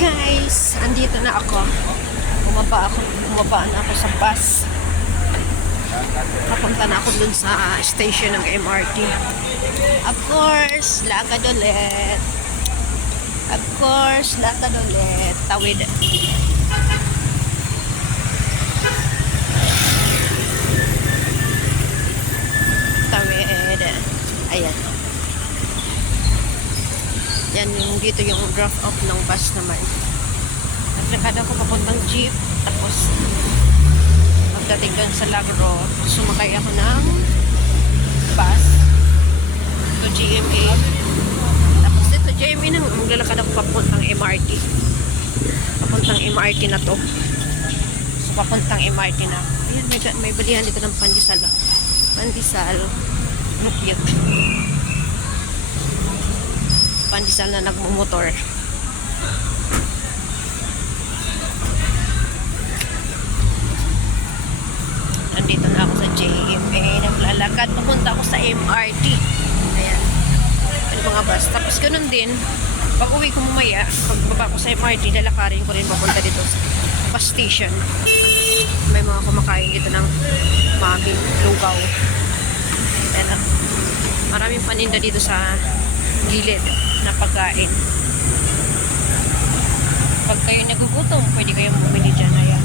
Guys, andito na ako. Bumaba na ako sa bus. Papunta na ako dun sa station ng MRT. Of course, lakad ulit. Tawid. Ayan. Yan yung dito yung drop off ng bus naman. Naglakad ako papuntang jeep. Tapos magdating doon sa Lagro, sumakay ako ng bus to GMA. Tapos dito GMA nang maglalakad ako papuntang MRT. Papuntang MRT na to. So papuntang MRT na. Ayan, may balihan dito ng pandesal. Pandesal. Cute. Pandesal na nagmumotor. Nandito na ako sa JMA. Naglalakad. Papunta ako sa MRT. Ayan. Yung mga bus. Tapos ganun din. Pag uwi ko mamaya, pagbaba ko sa MRT, lalakarin ko rin papunta dito sa bus station. May mga kumakain dito ng maming lugaw. Ayan. Maraming paninda dito sa gilid na pagkain. Pag kayo nagugutom, pwede kayong bumili dyan. Ayan.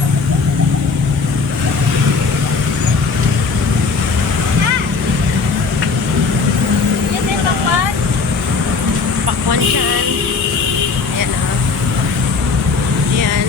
Pakwan dyan. Ayan na. Ayan.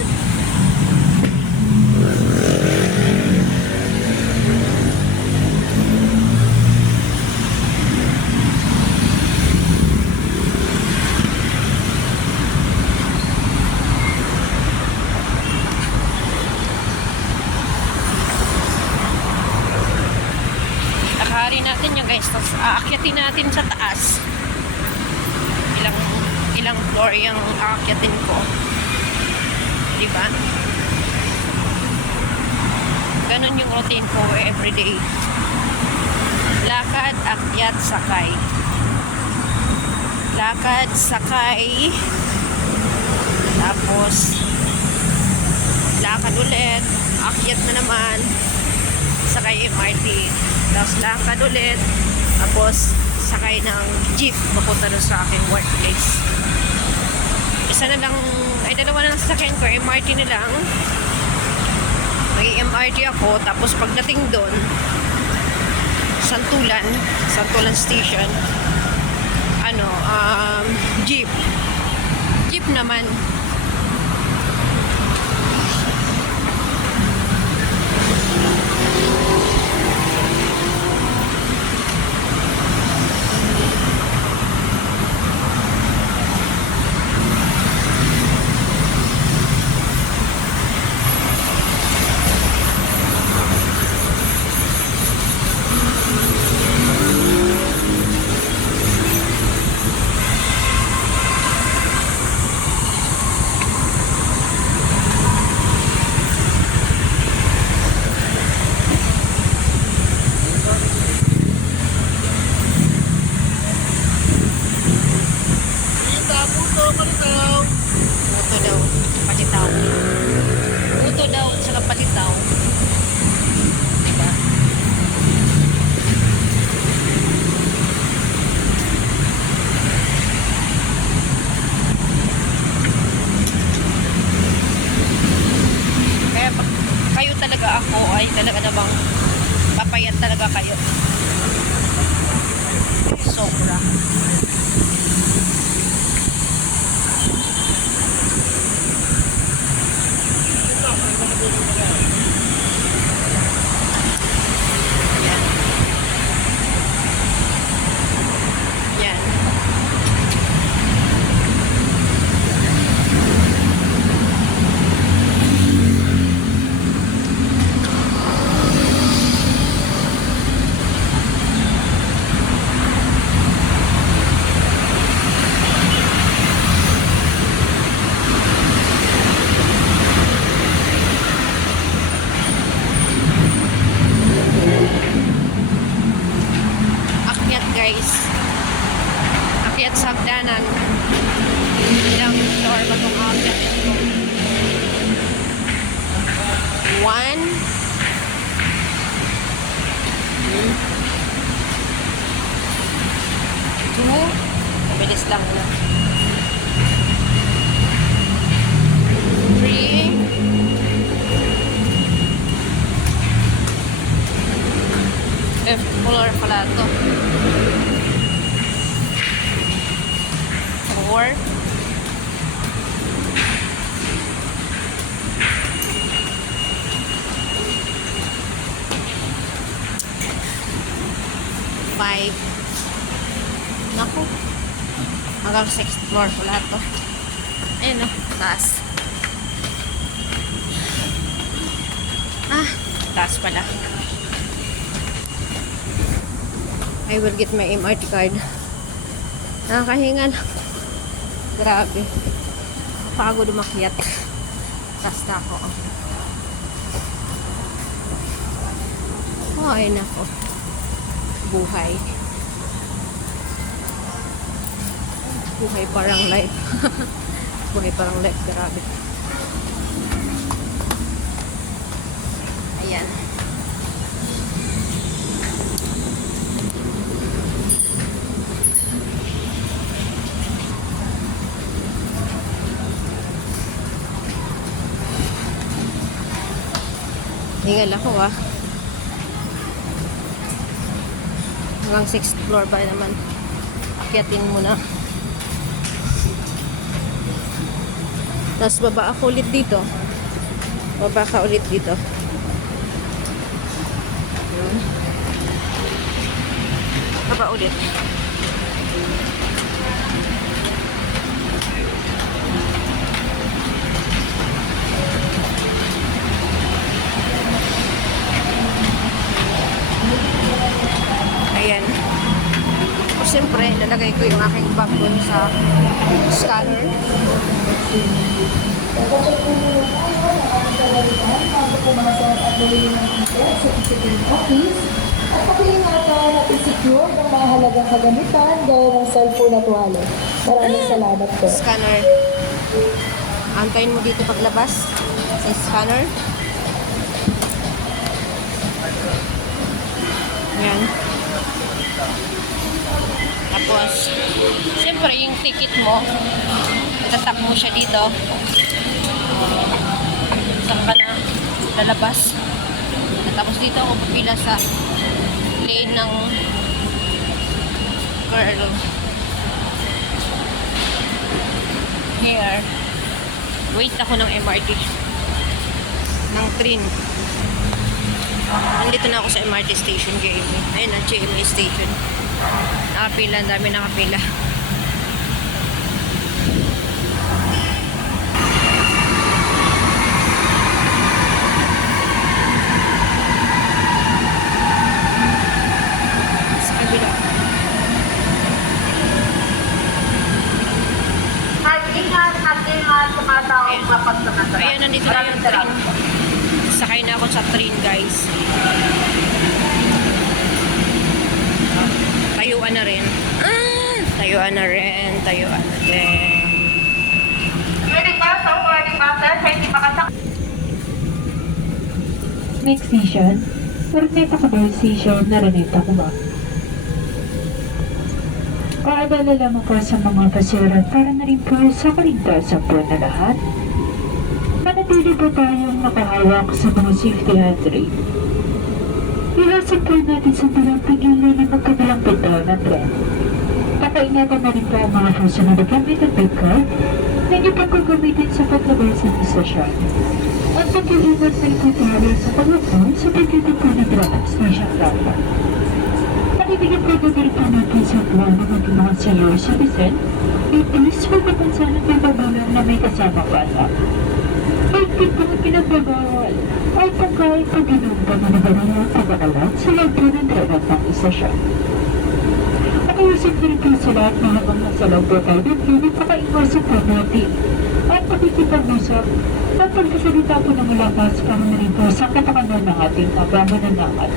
Lakarin natin yung guys. Tapos aakyatin natin sa taas. Ilang floor yung aakyatin ko. Diba? Ganon yung routine ko everyday. Lakad, akyat, sakay. Lakad, sakay. Tapos lakad ulit. Akyat na naman. Sakay MRT. Tapos lakad ulit. Tapos sakay ng jeep papunta doon sa aking workplace. Isa na lang, ay dalawa na lang sasakyan ko, MRT na lang. May MRT ako, tapos pagdating doon, Santulan Station, jeep. Jeep naman. Buto daw, saka palitaw. Diba? Kaya pag kayo talaga ako ay talaga namang papayat talaga kayo. Sobra. pala to. 4. Five. Naku. Hanggang 6th floor pala to. Ayun o, taas. Taas pala. I will get my MRT card. Nakakahinga lang. Grabe. Pagod umakyat. Taas na ako. Oh, ay nako. Buhay. Buhay parang life. Buhay parang life. Grabe. Ayan. Hingal ako Hanggang 6th floor pa naman. Akyatin mo na. Tapos baba ako ulit dito. Baba ka ulit dito. Baba ulit. Ayan. O siyempre, lalagay ko yung aking bag dun sa scanner. At pakiingatan at isecure ng mahalagang kagamitan gaya ng cellphone at wallet. Maraming salamat po. Scanner. Antayin mo dito paglabas sa scanner. Yan. Tapos, siyempre yung ticket mo, itatap mo siya dito. Saan ka na lalabas. Tapos dito ako pupila sa lane ng girl. Here. Wait ako ng MRT. Ng train. Nandito na ako sa MRT station, GMA. Ayun ang GMA station. Nakapila, ang dami nakapila. Sa kabila. At tumatawag kapag tumatawag. Ayan, nandito na yung train. Sakay na ako sa train, guys. Tayuan na rin. Tayuan na rin. Tayuan na rin. Pwede ba sa warning master sa hindi makasak? Next station, Orneta Cabal Station, narinita ko ba? Paalala lamang po sa mga pasero para na rin po sa kaligtasan po na lahat. Manatili po tayong nakahawak sa mga safety hatchery. Iwasan po natin sa dalang pigilan na magkabilang pinto ng tren. Pakaingatan na rin po ang mga personal na gamit at bag card na hindi pa po gamitin sa paglabas ng istasyon. At pag-iingat na rin po tayo sa paglapan sa pagkita po ng traffic station dapat. Pakibigyan po na rin po natin sa buwan ng ating mga senior citizen at please pagpapansan ng pagbabalang na may kasama bata. Higpit po ang pinagbabawal ay pagkain pag-inom pa na nagaraya at pagkakalat sa loob po ng tren ng istasyon. Pakiusap na rin po sa lahat na habang nasa loob po tayo ng pilit pakaiwasan po natin at pakikipag-usap at pagkasalita po ng malakas para na rin po sa katakanan ng ating kapamananakat.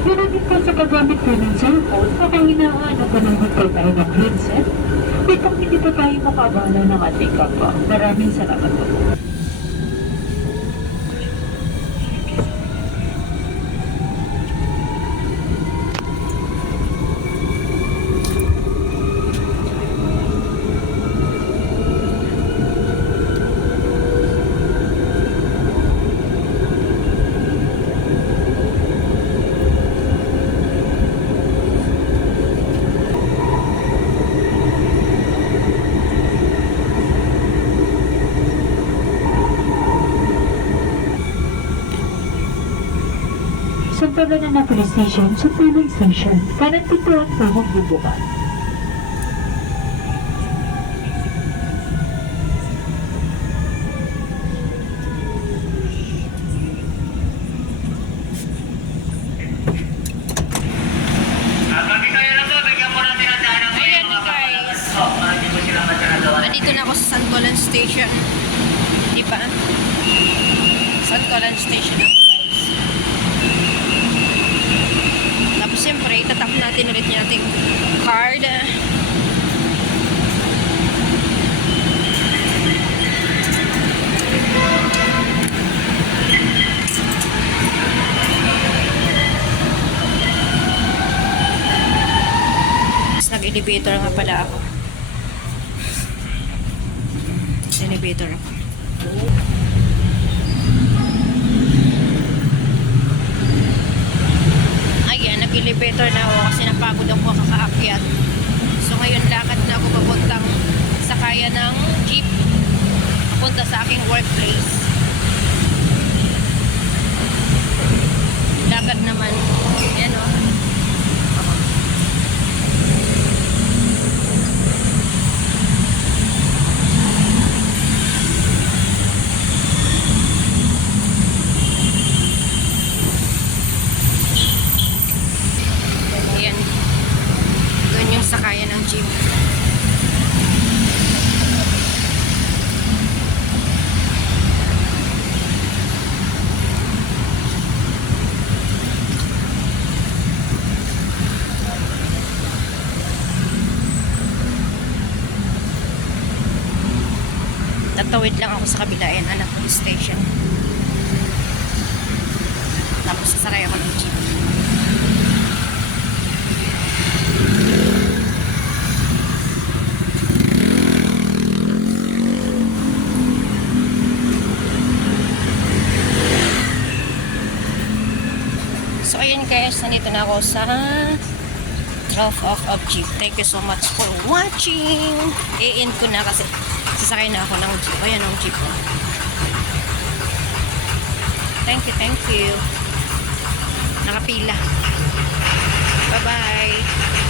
Ganoon din po sa paggamit po ng cellphone o kung hinahanap po ng po tayo ng headset upang hindi po tayo makabala ng ating kapwa. Maraming salamat po. pala ng police station sa polling station. Kanan pintuan po magbubukas. Ayan guys. Andito na ako sa Santolan Station. Diba? Santolan Station ako guys. Tapos siyempre, itatap natin ulit yung ating card. Tapos nag-elevator nga pala ako. Elevator ako. Ayan, nag-elevator na ako kasi napagod ako kakaakyat. So ngayon lakad na ako papuntang sakayan ng jeep papunta sa aking workplace. Lakad naman. Ayan o. Ayan. Doon yung sakayan ng jeep. Tatawid lang ako sa kabila. Ayan, anak police station. Tapos sasakay ako ng jeep. So ayun guys, nandito na ako sa drop off of jeep. Thank you so much for watching. I-end ko na kasi sasakay na ako ng jeep. Ayan ang jeep. Thank you, thank you. Nakapila. Bye-bye.